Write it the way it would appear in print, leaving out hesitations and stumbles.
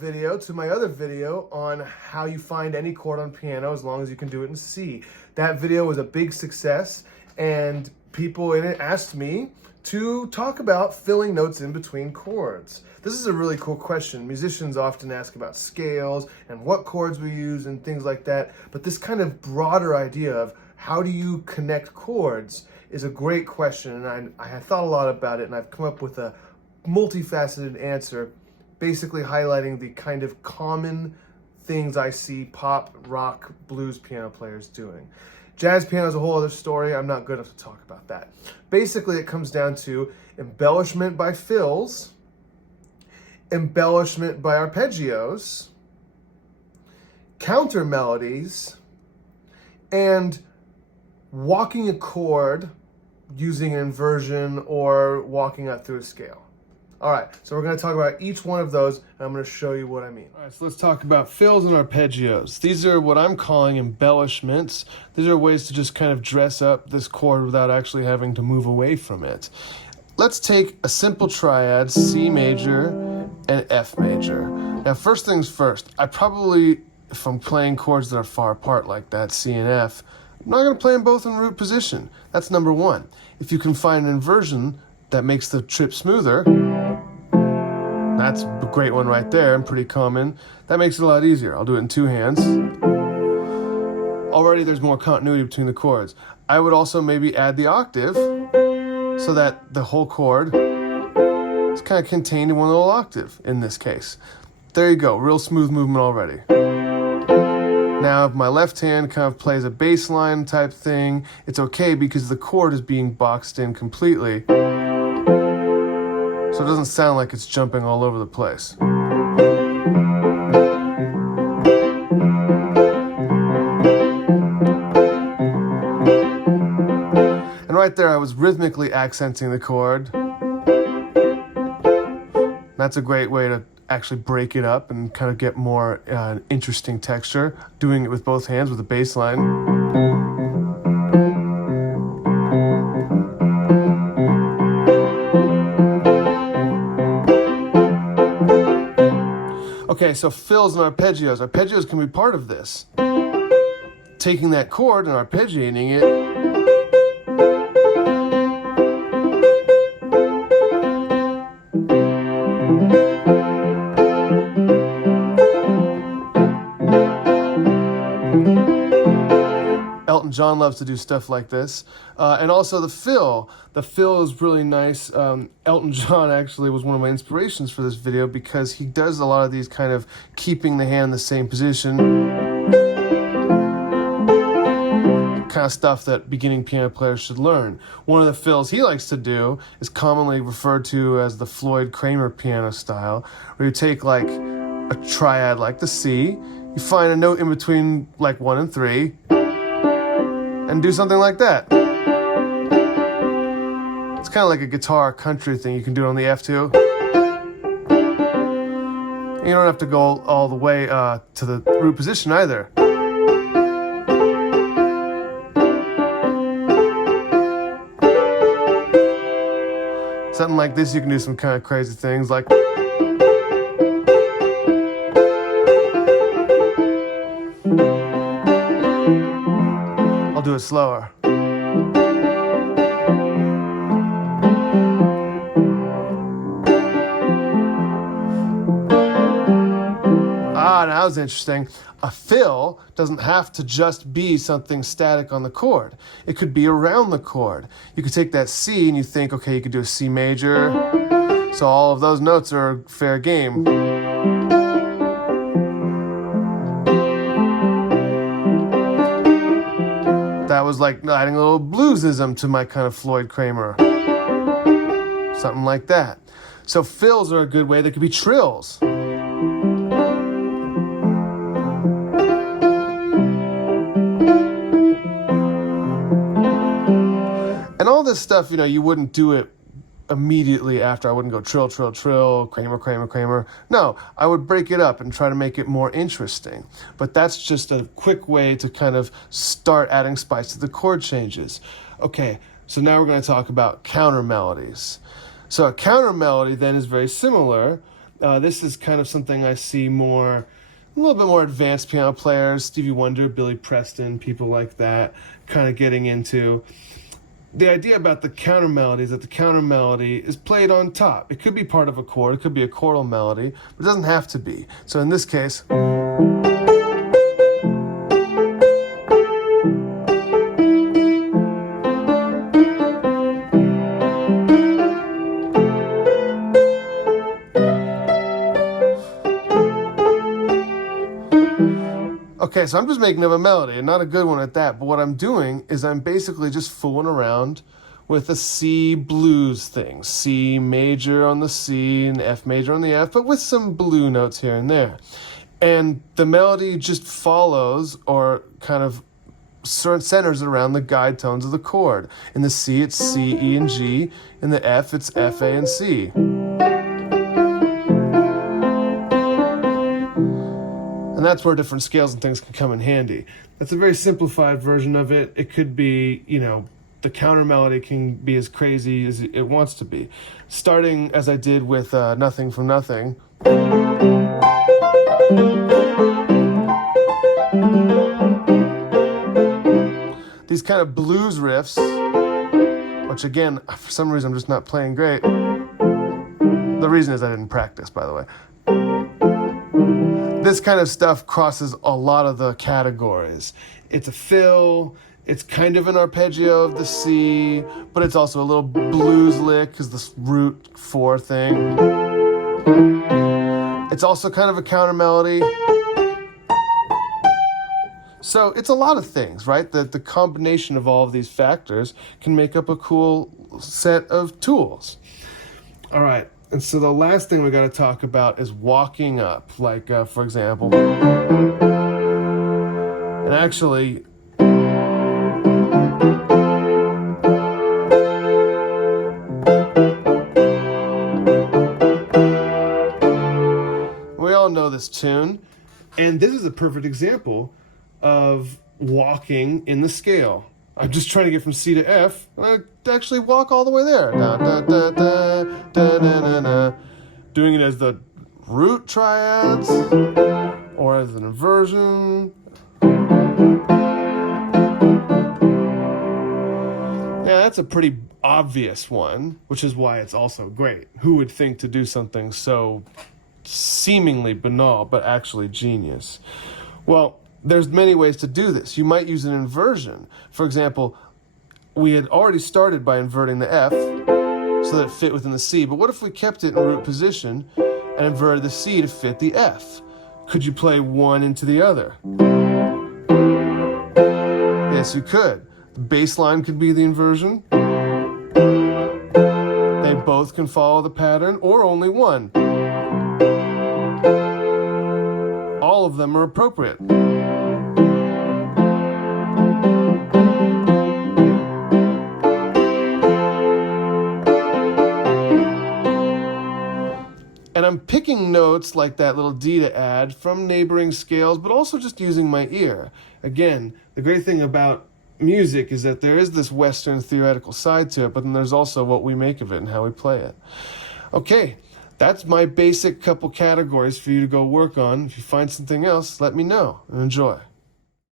video to my other video on how you find any chord on piano as long as you can do it in C. That video was a big success, and people in it asked me to talk about filling notes in between chords. This is a really cool question. Musicians often ask about scales and what chords we use and things like that, but this kind of broader idea of how do you connect chords is a great question, and I have thought a lot about it, and I've come up with a multifaceted answer, basically highlighting the kind of common things I see pop, rock, blues piano players doing. Jazz piano is a whole other story. I'm not good enough to talk about that. Basically, it comes down to embellishment by fills, embellishment by arpeggios, counter melodies, and walking a chord using an inversion or walking up through a scale. All right, so we're going to talk about each one of those, and I'm going to show you what I mean. All right, so let's talk about fills and arpeggios. These are what I'm calling embellishments. These are ways to just kind of dress up this chord without actually having to move away from it. Let's take a simple triad, C major and F major. Now, first things first, I probably, if I'm playing chords that are far apart like that, C and F, I'm not going to play them both in root position. That's number one. If you can find an inversion that makes the trip smoother, that's a great one right there and pretty common. That makes it a lot easier. I'll do it in two hands. Already there's more continuity between the chords. I would also maybe add the octave so that the whole chord is kind of contained in one little octave in this case. There you go, real smooth movement already. Now, if my left hand kind of plays a bass line type thing, it's okay because the chord is being boxed in completely. So it doesn't sound like it's jumping all over the place. And right there I was rhythmically accenting the chord. That's a great way to actually break it up and kind of get more interesting texture, doing it with both hands with a bass line. Okay, so fills and arpeggios. Arpeggios can be part of this. Taking that chord and arpeggiating it. Elton John loves to do stuff like this. And also the fill. The fill is really nice. Elton John actually was one of my inspirations for this video because he does a lot of these kind of keeping the hand in the same position. Kind of stuff that beginning piano players should learn. One of the fills he likes to do is commonly referred to as the Floyd Kramer piano style, where you take like a triad like the C, you find a note in between like 1 and 3, and do something like that. It's kind of like a guitar country thing. You can do it on the F2. You don't have to go all the way to the root position either. Something like this, you can do some kind of crazy things like... I'll do it slower. Ah, now that was interesting. A fill doesn't have to just be something static on the chord. It could be around the chord. You could take that C and you think, okay, you could do a C major. So all of those notes are fair game. That was like adding a little bluesism to my kind of Floyd Kramer. Something like that. So fills are a good way. They could be trills. And all this stuff, you know, you wouldn't do it immediately after. I wouldn't go trill, trill, trill, Kramer, Kramer, Kramer. No, I would break it up and try to make it more interesting. But that's just a quick way to kind of start adding spice to the chord changes. Okay, so now we're going to talk about counter melodies. So a counter melody then is very similar. This is kind of something I see more, a little bit more advanced piano players, Stevie Wonder, Billy Preston, people like that, kind of getting into. The idea about the counter melody is that the counter melody is played on top. It could be part of a chord, it could be a chordal melody, but it doesn't have to be. So in this case, okay, so I'm just making up a melody, and not a good one at that, but what I'm doing is I'm basically just fooling around with a C blues thing. C major on the C and F major on the F, but with some blue notes here and there. And the melody just follows or kind of centers around the guide tones of the chord. In the C, it's C, E, and G. In the F, it's F, A, and C. And that's where different scales and things can come in handy. That's a very simplified version of it. It could be, the counter melody can be as crazy as it wants to be. Starting as I did with Nothing from Nothing. These kind of blues riffs, which again, for some reason I'm just not playing great. The reason is I didn't practice, by the way. This kind of stuff crosses a lot of the categories. It's a fill, it's kind of an arpeggio of the C, but it's also a little blues lick because this root 4 thing. It's also kind of a counter melody. So it's a lot of things, right? That the combination of all of these factors can make up a cool set of tools. All right. And so the last thing we got to talk about is walking up, like, for example, and actually, we all know this tune, and this is a perfect example of walking in the scale. I'm just trying to get from C to F, and I actually walk all the way there. Da, da, da, da, da, da, da, da. Doing it as the root triads, or as an inversion. Yeah, that's a pretty obvious one, which is why it's also great. Who would think to do something so seemingly banal, but actually genius? Well, there's many ways to do this. You might use an inversion. For example, we had already started by inverting the F so that it fit within the C, but what if we kept it in root position and inverted the C to fit the F? Could you play one into the other? Yes, you could. The bass line could be the inversion. They both can follow the pattern, or only one. All of them are appropriate. And I'm picking notes like that little D to add from neighboring scales, but also just using my ear. Again, the great thing about music is that there is this Western theoretical side to it, but then there's also what we make of it and how we play it. Okay, that's my basic couple categories for you to go work on. If you find something else, let me know and enjoy.